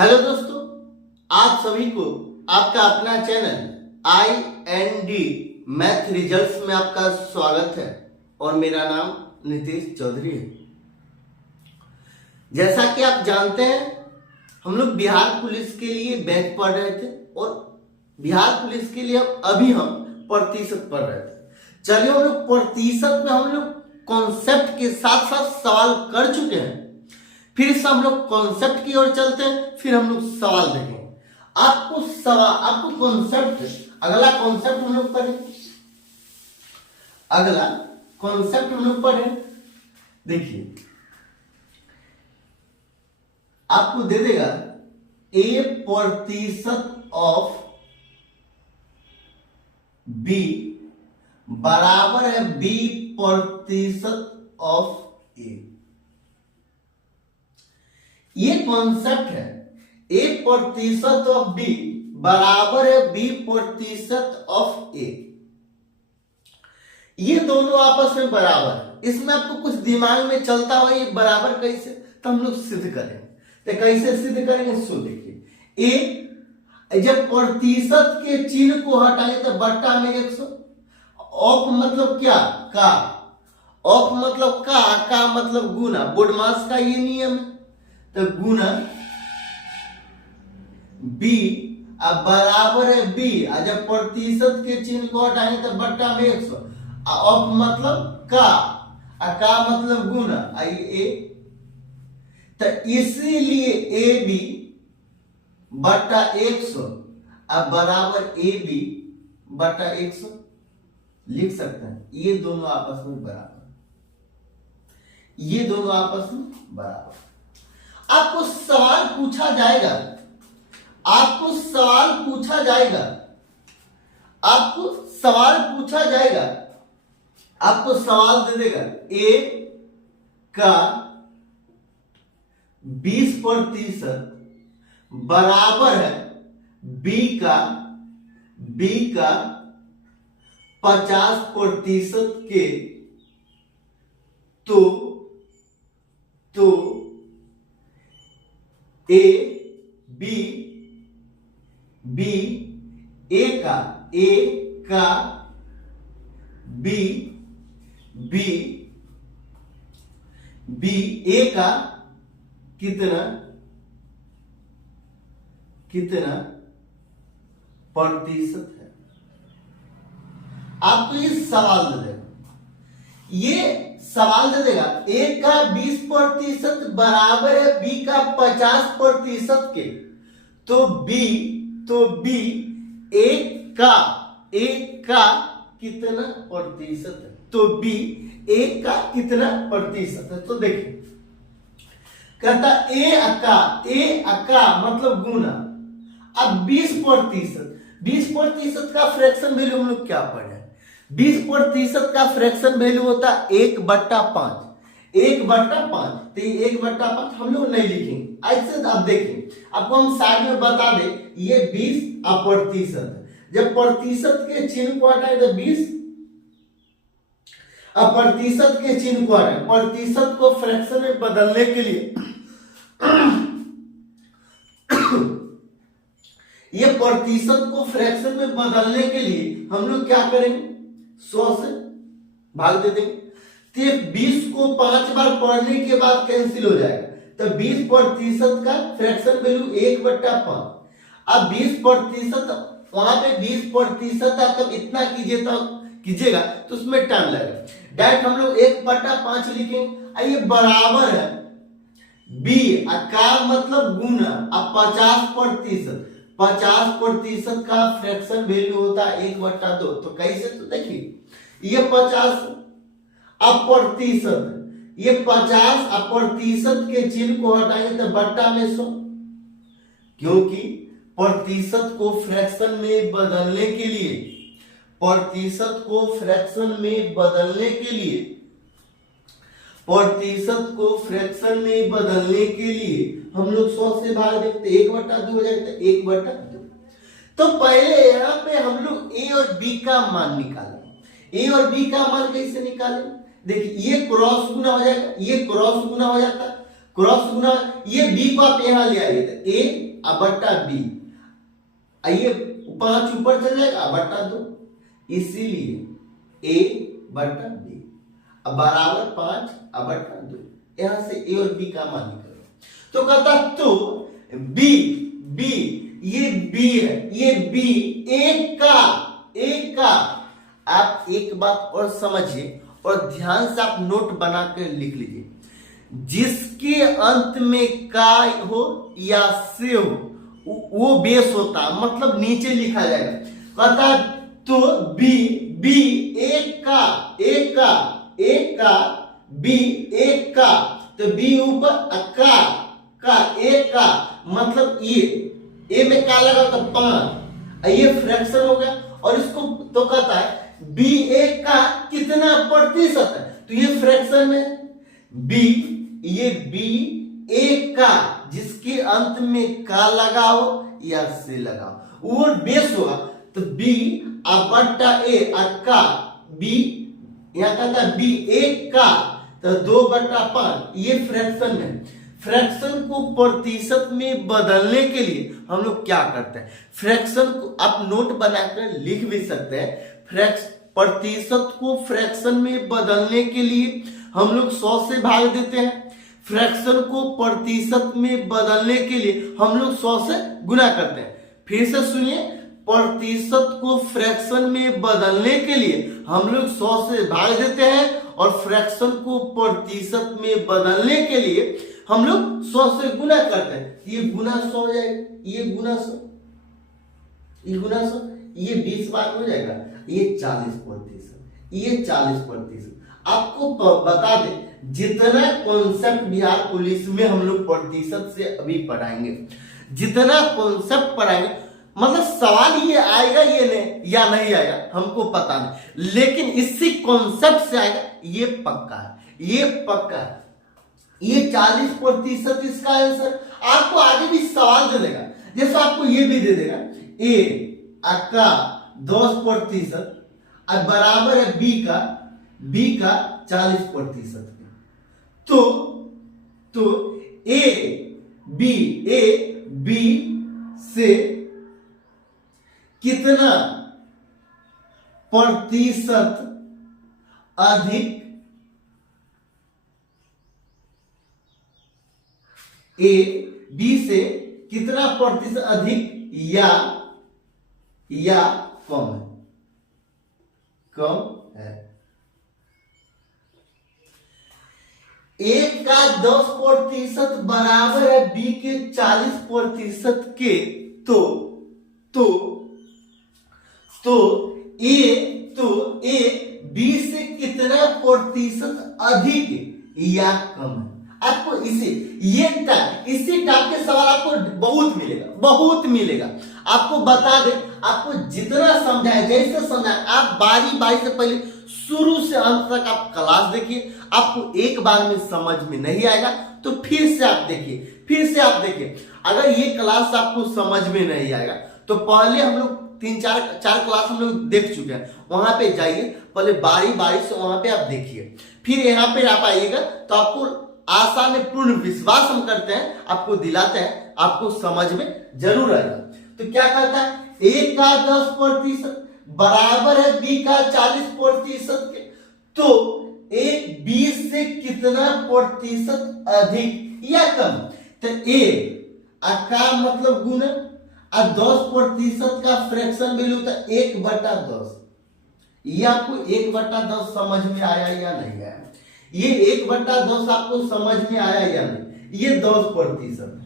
Hello दोस्तों, आप सभी को आपका अपना चैनल IND मैथ रिजल्ट्स में आपका स्वागत है और मेरा नाम नितेश चौधरी है। जैसा कि आप जानते हैं, हम लोग बिहार पुलिस के लिए बैच पढ़ रहे थे और बिहार पुलिस के लिए अभी हम प्रतिशत पढ़ रहे थे। चलिए, हम लोग प्रतिशत में हम लोग कॉन्सेप्ट के साथ साथ सवाल कर चुके हैं। फिर से हम लोग कॉन्सेप्ट की ओर चलते हैं, फिर हम लोग सवाल देखेंगे। आपको कॉन्सेप्ट, अगला कॉन्सेप्ट हम लोग पढ़ें। अगला कॉन्सेप्ट हम लोग पढ़ें। देखिए, आपको दे देगा A प्रतिशत ऑफ B बराबर है B प्रतिशत ऑफ A। ये कॉन्सेप्ट है। A प्रतिशत ऑफ B बराबर है B प्रतिशत ऑफ A। ये दोनों आपस में बराबर है। इसमें आपको कुछ दिमाग में चलता हुआ ये बराबर कैसे, तो हम लोग सिद्ध करेंगे। तो कैसे सिद्ध करेंगे, सो देखिए। A जब प्रतिशत के चिन्ह को हटाएंगे तो बट्टा में 100। ऑफ मतलब क्या, का। ऑफ मतलब का मतलब गुना। बोडमास का ये नियम है। तो गुना B अब बराबर है B। जब प्रतिशत के चिन्ह को हटाएंगे तो बट्टा में 100। ऑफ मतलब का मतलब गुना। A तो इसीलिए AB बट्टा 100 अब बराबर AB बट्टा 100 लिख सकते हैं। ये दोनों आपस में बराबर, ये दोनों आपस में बराबर। आपको सवाल पूछा जाएगा, आपको सवाल पूछा जाएगा, आपको सवाल पूछा जाएगा, आपको सवाल दे देगा A का 20% बराबर है B का 50% के। तो A का B A का कितना प्रतिशत है। आपको ये सवाल दे देगा, ये सवाल दे देगा A का 20% बराबर है B का 50% के। तो B A का कितना प्रतिशत है। तो B A का कितना प्रतिशत है। तो देखिए, कहता A का मतलब गुना। अब 20% का फ्रैक्शन वैल्यू हम लोग क्या पढ़े, 20% का फ्रैक्शन वैल्यू होता है 1/5। 1/5। तो 1/5 हम लोग नहीं लिखेंगे। ऐसे आप देखें, आपको हम साइड में बता दे, ये 20% है। जब प्रतिशत के चिन्ह को हटाए तो 20, अब प्रतिशत के चिन्ह को हटाए, प्रतिशत को फ्रैक्शन में बदलने के लिए ये प्रतिशत को फ्रैक्शन में बदलने के लिए हम लोग क्या करेंगे, 100 से भाग दे देंगे। तो 20 को 5 बार पढ़ने के बाद कैंसिल हो जाएगा। तो 20% का फ्रैक्शन वैल्यू 1/5। अब 20%, वहां पे 20% आप इतना कीजिएगा तो उसमें टाइम लगेगा। डायरेक्ट हम लोग 1/5 लिखेंगे। ये बराबर है B का मतलब गुना। अब 50% का फ्रैक्शन वैल्यू होता है 1/2। तो कैसे, तो देखिए, ये 50 अब प्रतिशत, ये 50 अब प्रतिशत के चिन्ह को हटाएंगे तो बट्टा में 100। क्योंकि प्रतिशत को फ्रैक्शन में बदलने के लिए, प्रतिशत को फ्रैक्शन में बदलने के लिए, प्रतिशत को फ्रैक्शन में बदलने के लिए हम लोग 100 से भाग देते, 1/2 हो जाएगा। 1/2। तो पहले यहां पे हम लोग A और B का मान निकालें। A और B का मान कैसे निकालें, देखिए, ये क्रॉस गुना हो जाएगा, ये क्रॉस गुना हो जाता है। क्रॉस गुना, ये बी को आप यहां ले आइए तो ए बट्टा बी, आइए 5 ऊपर चल जाएगा बट्टा 2, इसीलिए ए बट्टा बी अब बराबर 5 बट्टा 2। यहां से ए और बी का मान निकालो तो कहता तो बी बी ये बी है, ये बी एक का आप एक बात और समझिए और ध्यान से आप नोट बनाकर लिख लीजिए, जिसके अंत में का हो या से हो वो बेस होता है, मतलब नीचे लिखा जाएगा। कहता तो बी बी एक का बी एक का, तो बी ऊपर का एक का, मतलब ए में का लगा तो 5, ये फ्रैक्शन हो गया। और इसको तो कहता है बी एक का कितना प्रतिशत है, तो ये फ्रैक्शन में बी, ये बी एक का जिसके अंत में का लगाओ या से लगाओ वो बेस होगा, तो बी बट्टा ए का बी, यहां कहता है बी एक का तो 2/5, ये फ्रैक्शन में। फ्रैक्शन को प्रतिशत में बदलने के लिए हम लोग क्या करते हैं, फ्रैक्शन को आप नोट बनाकर लिख भी सकते हैं। प्रतिशत को फ्रैक्शन में बदलने के लिए हम लोग 100 से भाग देते हैं, फ्रैक्शन को प्रतिशत में बदलने के लिए हम लोग 100 से गुना करते हैं। फिर से सुनिए, प्रतिशत को फ्रैक्शन में बदलने के लिए हम लोग 100 से भाग देते हैं और फ्रैक्शन को प्रतिशत में बदलने के लिए हम लोग 100 से गुना करते हैं। ये गुना 100 हो जाएगा, ये गुना 100, ये गुना 100, ये 20 बार हो जाएगा, ये 40%, ये 40%। आपको बता दें जितना कॉन्सेप्ट बिहार पुलिस में हम लोग प्रतिशत से अभी पढ़ाएंगे, जितना कॉन्सेप्ट पढ़ाएंगे, मतलब सवाल ये आएगा ये नहीं या नहीं आएगा हमको पता नहीं, लेकिन इसी कॉन्सेप्ट से आएगा ये पक्का है, ये पक्का है। ये 40% इसका आंसर। आपको आगे भी सवाल दे देगा, जैसे आपको ये भी दे देगा ए का 10% और बराबर है बी का 40%। तो ए बी से कितना प्रतिशत अधिक, ए बी से कितना प्रतिशत अधिक या कम है। ए का 10% बराबर है बी के 40% के, तो ए बी से कितना प्रतिशत अधिक या कम है। आपको इसी टाइप के सवाल आपको बहुत मिलेगा। आपको बता दे, आपको जितना समझाए जैसे समझाए, आप बारी से पहले शुरू से अंत तक आप क्लास देखिए। आपको एक बार में समझ में नहीं आएगा तो फिर से आप देखिए। अगर ये क्लास आपको समझ में नहीं आएगा तो पहले हम लोग 3-4 क्लास हम लोग देख चुके हैं, वहां पे जाइए, पहले बारी से वहां पे आप देखिए, फिर यहाँ पे आप आइएगा तो आपको आसान है, पूर्ण विश्वास हम करते हैं, आपको दिलाते हैं, आपको समझ में जरूर आएगा। तो क्या कहता है, ए का 10% बराबर है बी का 40% के, तो ए बी से कितना प्रतिशत अधिक या कम, तो ए का मतलब गुना और 10% का फ्रैक्शन वैल्यू था 1/10। ये आपको 1/10 समझ में आया या नहीं आया, ये 1/10 आपको समझ में आया या नहीं। ये 10%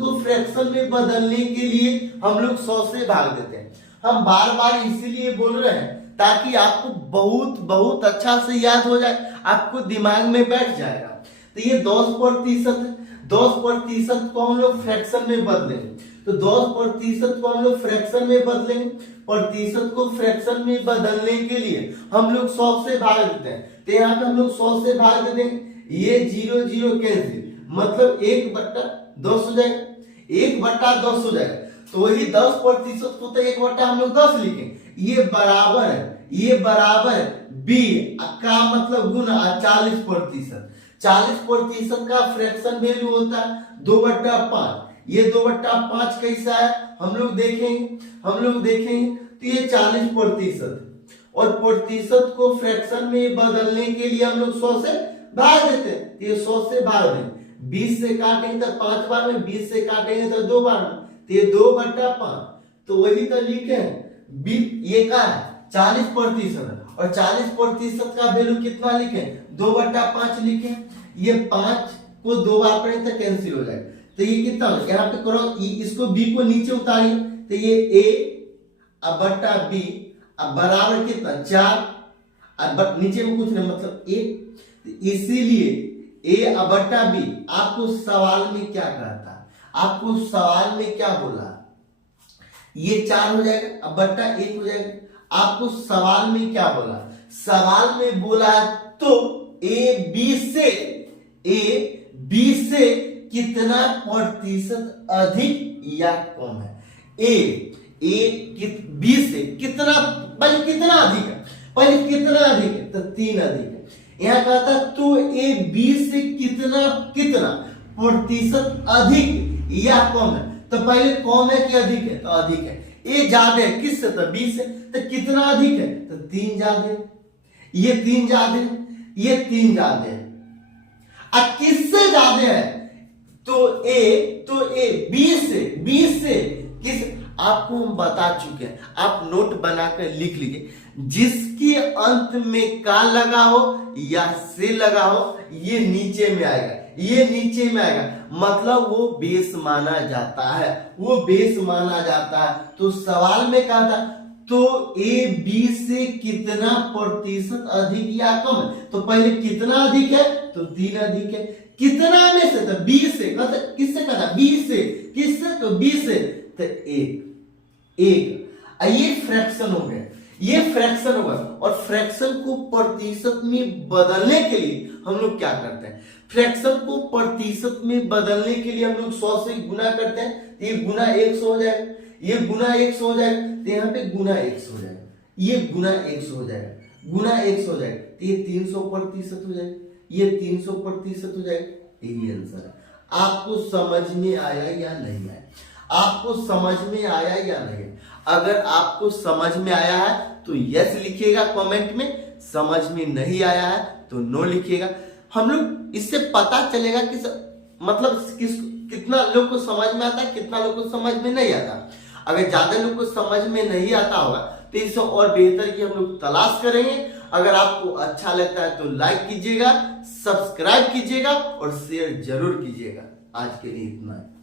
को फ्रैक्शन में बदलने के लिए हम लोग 100 से भाग देते हैं। हम बार इसीलिए बोल रहे हैं ताकि आपको बहुत अच्छा से याद हो जाए, आपको दिमाग में बैठ जाएगा। तो ये 10% को हम लोग फ्रैक्शन में बदलेंगे, तो 10% को हम लोग फ्रैक्शन में बदलेंगे। प्रतिशत को फ्रैक्शन में बदलने के लिए हम लोग 100 से भाग देते हैं, तो यहाँ पे हम लोग 100 से भाग दे देंगे। ये 0 कैंसिल, मतलब 1/10 हो जाएगा, 1/10 हो जाएगा। तो वही 10% को तो 1/10 हम लोग 10 लिखेंगे। ये बराबर है बी का मतलब गुना 40%। 40% का फ्रैक्शन वैल्यू होता है 2/5। ये 2/5 कैसा है हम लोग देखेंगे तो ये 40% और प्रतिशत को फ्रैक्शन में बदलने के लिए हम लोग 100 से भाग देते हैं। ये 100 से भाग दें, 20 से काटेंगे तो 5 बार में, 20 से काटेंगे तो 2 बार में, तो ये 2/5। तो वही तो लिखे ये क्या है 40% और 40% का वैल्यू कितना लिखे 2/5 लिखे। ये 5 को 2 बार पढ़े तो कैंसिल हो जाएगा, तो ये कितना हो यहाँ पे करो इसको b को नीचे उतारिए तो ये a बटा b अब बराबर कितना 4 अब नीचे में कुछ नहीं मतलब 1। इसीलिए a बटा b आपको सवाल में क्या कहता है, आपको सवाल में क्या बोला, ये 4 हो जाएगा अब बट्टा 1 हो जाएगा। आपको सवाल में क्या बोला, सवाल में बोला तो ए बी से कितना प्रतिशत अधिक या कम है। बी से कितना कितना अधिक है, पहले कितना अधिक है तो 3 अधिक है। यहां कहता तो ए बी से कितना प्रतिशत अधिक या कम है, तो पहले कम है कि अधिक है तो अधिक है। ए ज्यादा है किससे तो बी से, तो कितना अधिक है तो 3 ज्यादा है, ये 3 ज्यादा है, ये 3 ज्यादा है। अब किससे ज्यादा है तो ए बी से किस आपको हम बता चुके हैं, आप नोट बनाकर लिख लीजिए। जिसके अंत में का लगा हो या से लगा हो ये नीचे में आएगा, ये नीचे में आएगा मतलब वो बेस माना जाता है, वो बेस माना जाता है। तो सवाल में कहा था तो ए बी से कितना प्रतिशत अधिक या कम है, तो पहले कितना अधिक है तो 3 अधिक है। कितना में से तो 20 से, मतलब किससे कहा 20 से, किससे तो 20 से तो 1। ये फ्रैक्शन हो गया, ये फ्रैक्शन होगा। और फ्रैक्शन को प्रतिशत में बदलने के लिए हम लोग क्या करते हैं, फ्रैक्शन को प्रतिशत में बदलने के लिए हम लोग 100 से गुना करते हैं, ये गुना 100 हो जाएगा, ये गुना 100 हो जाएगा, तो यहाँ पे गुना 100 हो जाएगा, ये गुना 100 हो जाएगा, गुना 100 हो जाएगा, तो ये 300% हो जाएगा, ये 300% हो जाएगा। यही आंसर है। आपको समझ में आया या नहीं आया, आपको समझ में आया या नहीं? अगर आपको समझ में आया है तो यस लिखिएगा कमेंट में, समझ में नहीं आया है तो नो लिखिएगा। हम लोग इससे पता चलेगा कि मतलब कितना लोग को समझ में आता है, कितना लोग को समझ में नहीं आता। अगर ज्यादा लोग को समझ में नहीं आता होगा तो इसे और बेहतर की हम लोग तलाश करेंगे। अगर आपको अच्छा लगता है तो लाइक कीजिएगा, सब्सक्राइब कीजिएगा और शेयर जरूर कीजिएगा। आज के लिए इतना है।